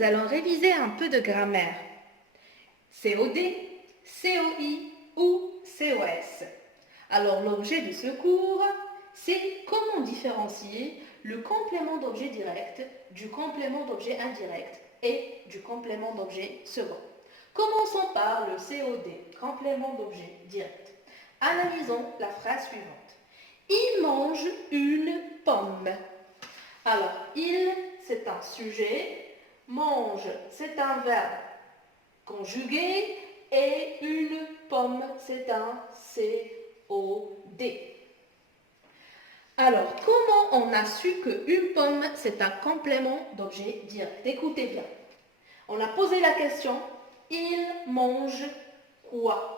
nous allons réviser un peu de grammaire. COD, COI ou COS. Alors l'objet de ce cours, c'est comment différencier le complément d'objet direct du complément d'objet indirect et du complément d'objet second. Commençons par le COD, complément d'objet direct. Analysons la phrase suivante. Il mange une pomme. Alors, il, c'est un sujet, mange, c'est un verbe conjugué et une pomme, c'est un COD. Alors, comment on a su qu'une pomme, c'est un complément d'objet direct? Écoutez bien. On a posé la question, il mange quoi?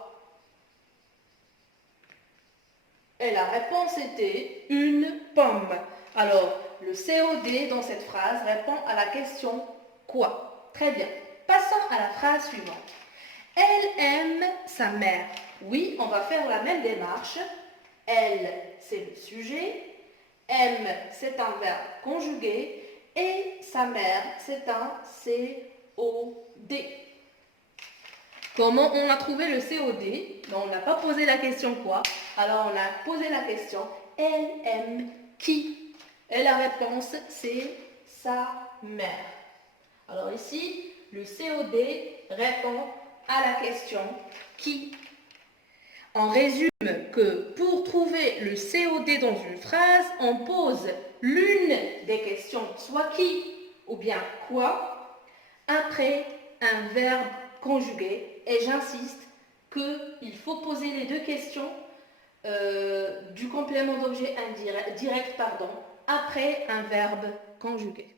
Et la réponse était une pomme. Alors, le COD dans cette phrase répond à la question quoi? Très bien. Passons à la phrase suivante. Elle aime sa mère. Oui, on va faire la même démarche. Elle, c'est le sujet. Aime, c'est un verbe conjugué. Et sa mère, c'est un COD. Comment on a trouvé le COD? On n'a pas posé la question quoi. Alors on a posé la question elle aime qui? Et la réponse c'est sa mère. Alors ici, le COD répond à la question qui. On résume que pour trouver le COD dans une phrase, on pose l'une des questions, soit qui ou bien quoi, après un verbe conjugué. Et j'insiste qu'il faut poser les deux questions du complément d'objet direct après un verbe conjugué.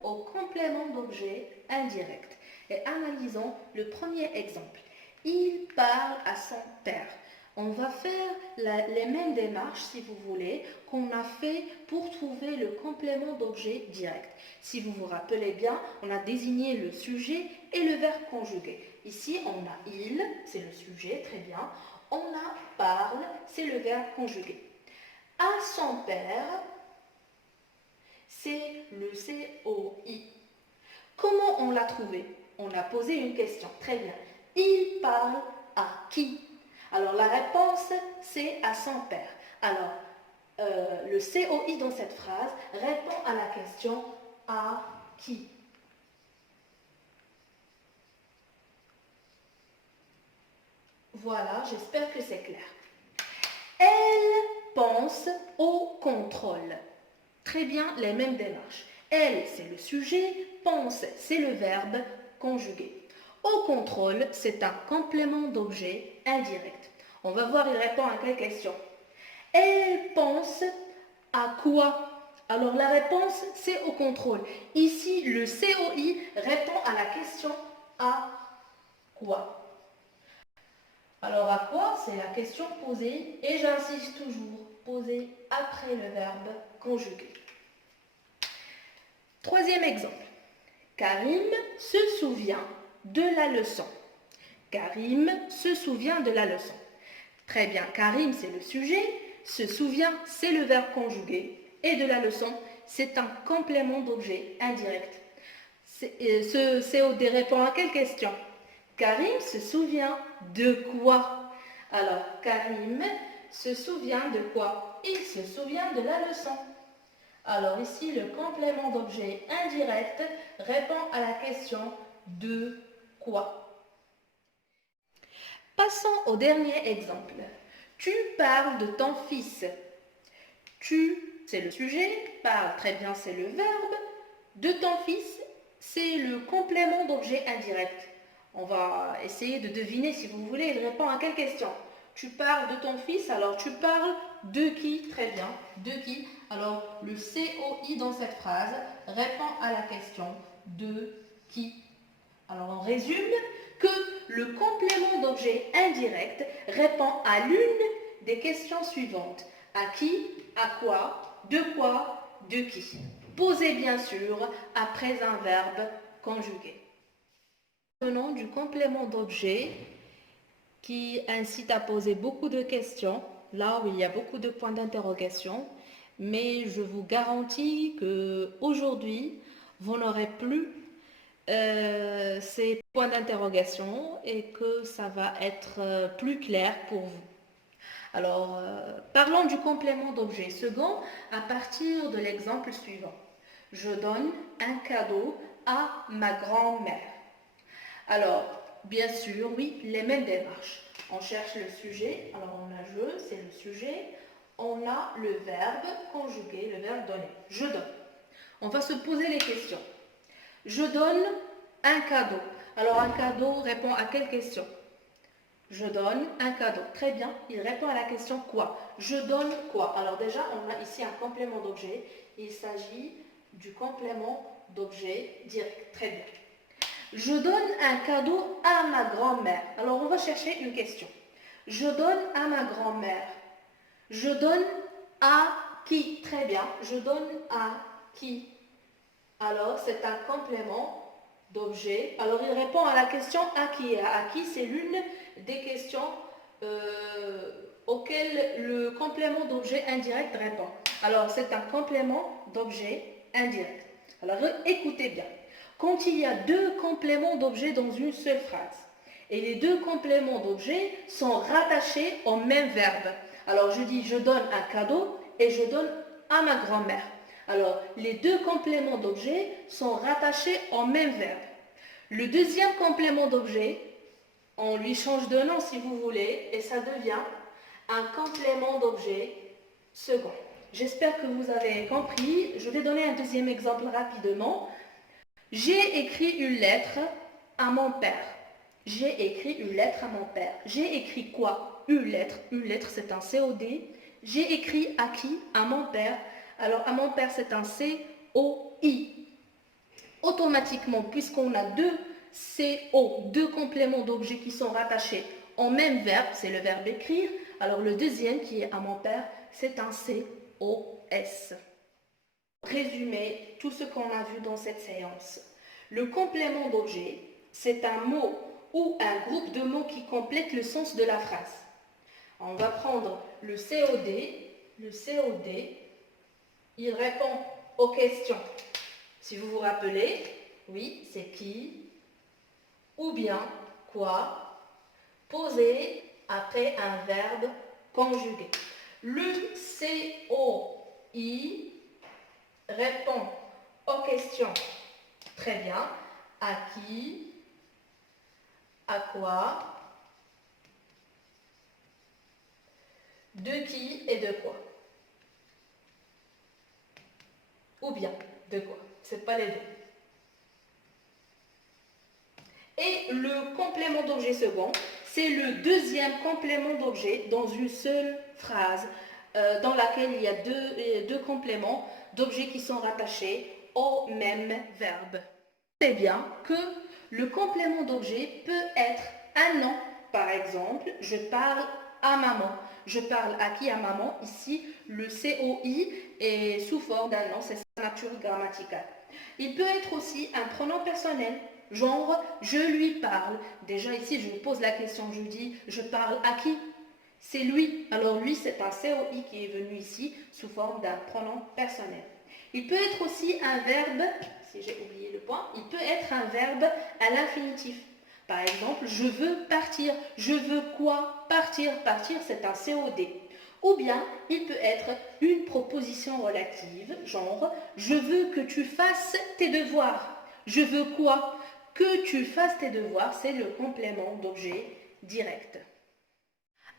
Au complément d'objet indirect. Et analysons le premier exemple. Il parle à son père. On va faire les mêmes démarches, si vous voulez, qu'on a fait pour trouver le complément d'objet direct. Si vous vous rappelez bien, on a désigné le sujet et le verbe conjugué. Ici, on a il, c'est le sujet, très bien. On a parle, c'est le verbe conjugué. À son père, c'est le COI. Comment on l'a trouvé? On a posé une question. Très bien. Il parle à qui? Alors la réponse, c'est à son père. Alors, le COI dans cette phrase répond à la question à qui? Voilà, j'espère que c'est clair. Elle pense au contrôle. Très bien, les mêmes démarches. Elle, c'est le sujet, pense, c'est le verbe conjugué. Au contrôle, c'est un complément d'objet indirect. On va voir, il répond à quelle question? Elle pense à quoi? Alors la réponse, c'est au contrôle. Ici, le COI répond à la question à quoi? Alors à quoi? C'est la question posée et j'insiste toujours, posée après le verbe conjugué. Troisième exemple. Karim se souvient de la leçon. Karim se souvient de la leçon. Très bien, Karim c'est le sujet, se souvient c'est le verbe conjugué et de la leçon c'est un complément d'objet indirect. Ce COD répond à quelle question? Karim se souvient de quoi? Alors, Karim se souvient de quoi? Il se souvient de la leçon. Alors ici, le complément d'objet indirect répond à la question de quoi? Passons au dernier exemple. Tu parles de ton fils. Tu, c'est le sujet, parle, très bien, c'est le verbe. De ton fils, c'est le complément d'objet indirect. On va essayer de deviner, si vous voulez, il répond à quelle question? Tu parles de ton fils, alors tu parles de qui? Très bien, de qui? Alors le COI dans cette phrase répond à la question de qui? Alors on résume que le complément d'objet indirect répond à l'une des questions suivantes. À qui? À quoi? De qui? Posé bien sûr après un verbe conjugué. Venons du complément d'objet qui incite à poser beaucoup de questions, là où il y a beaucoup de points d'interrogation, mais je vous garantis qu'aujourd'hui, vous n'aurez plus ces points d'interrogation et que ça va être plus clair pour vous. Alors, parlons du complément d'objet second à partir de l'exemple suivant. Je donne un cadeau à ma grand-mère. Alors, bien sûr, oui, les mêmes démarches. On cherche le sujet, alors on a je, c'est le sujet. On a le verbe conjugué, le verbe donner. Je donne. On va se poser les questions. Je donne un cadeau. Alors, un cadeau répond à quelle question? Je donne un cadeau. Très bien, il répond à la question quoi? Je donne quoi? Alors déjà, on a ici un complément d'objet. Il s'agit du complément d'objet direct. Très bien. Je donne un cadeau à ma grand-mère. Alors, on va chercher une question. Je donne à ma grand-mère. Je donne à qui? Très bien. Je donne à qui? Alors, c'est un complément d'objet. Alors, il répond à la question à qui? À qui, c'est l'une des questions auxquelles le complément d'objet indirect répond. Alors, c'est un complément d'objet indirect. Alors, écoutez bien. Quand il y a deux compléments d'objet dans une seule phrase, et les deux compléments d'objet sont rattachés au même verbe. Alors, je dis je donne un cadeau et je donne à ma grand-mère. Alors, les deux compléments d'objet sont rattachés au même verbe. Le deuxième complément d'objet, on lui change de nom si vous voulez, et ça devient un complément d'objet second. J'espère que vous avez compris. Je vais donner un deuxième exemple rapidement. J'ai écrit une lettre à mon père. J'ai écrit une lettre à mon père. J'ai écrit quoi? Une lettre. Une lettre, c'est un COD. J'ai écrit à qui? À mon père. Alors, à mon père, c'est un COI. Automatiquement, puisqu'on a deux CO, deux compléments d'objet qui sont rattachés au même verbe, c'est le verbe écrire. Alors, le deuxième, qui est à mon père, c'est un COS. Résumer tout ce qu'on a vu dans cette séance. Le complément d'objet, c'est un mot ou un groupe de mots qui complètent le sens de la phrase. On va prendre le COD. Le COD, il répond aux questions. Si vous vous rappelez, oui, c'est qui, ou bien quoi, posé après un verbe conjugué. Le COI répond aux questions. Très bien. À qui? À quoi? De qui et de quoi? Ou bien de quoi? C'est pas les deux. Et le complément d'objet second, c'est le deuxième complément d'objet dans une seule phrase dans laquelle il y a deux compléments d'objets qui sont rattachés au même verbe. C'est bien que le complément d'objet peut être un nom. Par exemple, je parle à maman. Je parle à qui? À maman. Ici, le COI est sous forme d'un nom, c'est sa nature grammaticale. Il peut être aussi un pronom personnel, genre je lui parle. Déjà ici, je me pose la question, je dis je parle à qui? C'est lui. Alors lui, c'est un COI qui est venu ici sous forme d'un pronom personnel. Il peut être aussi un verbe, si j'ai oublié le point, il peut être un verbe à l'infinitif. Par exemple, je veux partir. Je veux quoi? Partir. Partir, c'est un COD. Ou bien, il peut être une proposition relative, genre, je veux que tu fasses tes devoirs. Je veux quoi? Que tu fasses tes devoirs, c'est le complément d'objet direct.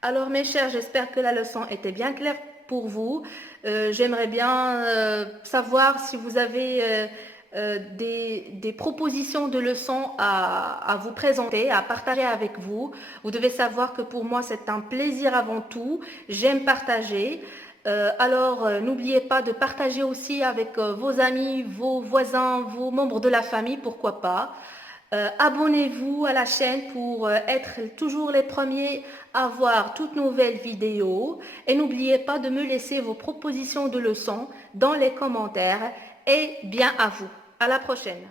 Alors mes chers, j'espère que la leçon était bien claire pour vous. J'aimerais bien savoir si vous avez des propositions de leçons à vous présenter, à partager avec vous. Vous devez savoir que pour moi, c'est un plaisir avant tout. J'aime partager. Alors, n'oubliez pas de partager aussi avec vos amis, vos voisins, vos membres de la famille, pourquoi pas. Abonnez-vous à la chaîne pour être toujours les premiers à voir toutes nouvelles vidéos. Et n'oubliez pas de me laisser vos propositions de leçons dans les commentaires. Et bien à vous. À la prochaine.